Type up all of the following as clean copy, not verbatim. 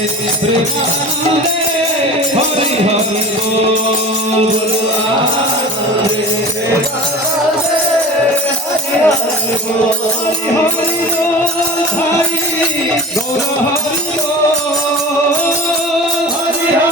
প্রেমানন্দে হরি হরি বল আনন্দে হরি হরি ভাই গৌর হরি হরি হরি ভাই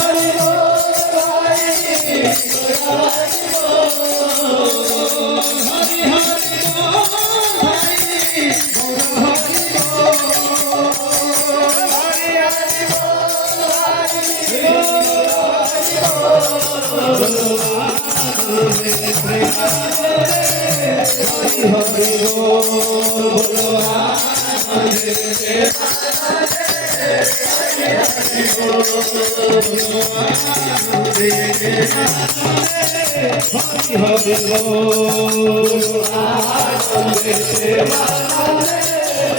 হরি হরি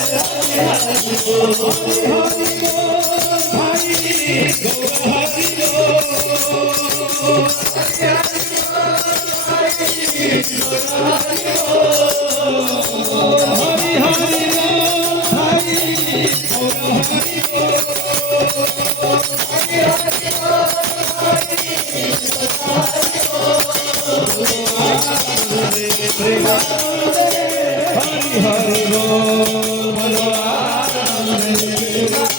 হরি বল আনন্দে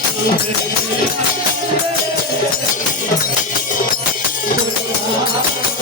হরি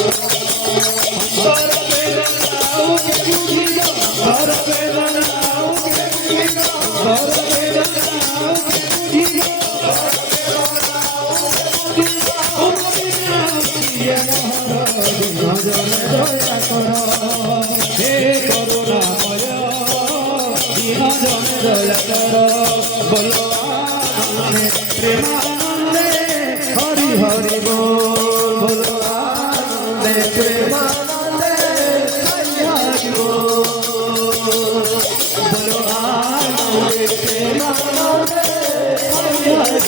হরি বল আনন্দে ভাই হরি হরি হরি বল প্রেমানন্দে হরি হরি বল আনন্দে প্রেমানন্দে হরি হরি বল আনন্দে প্রেমানন্দে হরি হরি